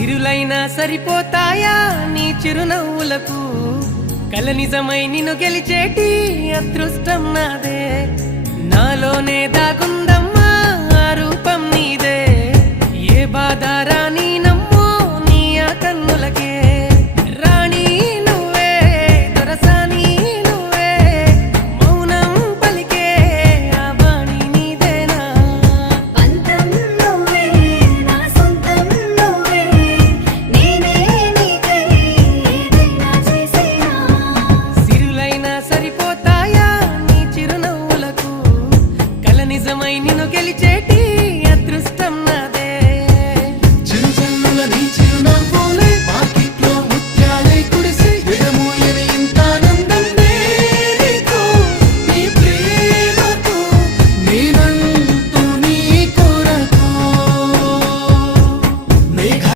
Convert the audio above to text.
సిరులైనా సరిపోతాయా నీ చిరునవ్వులకు కల నిజమై నిన్ను గెలిచేటి అదృష్టం నాదే నాలోనే దాగుందమ్మా ఆ రూపం నీదే ఏ బాధ రాని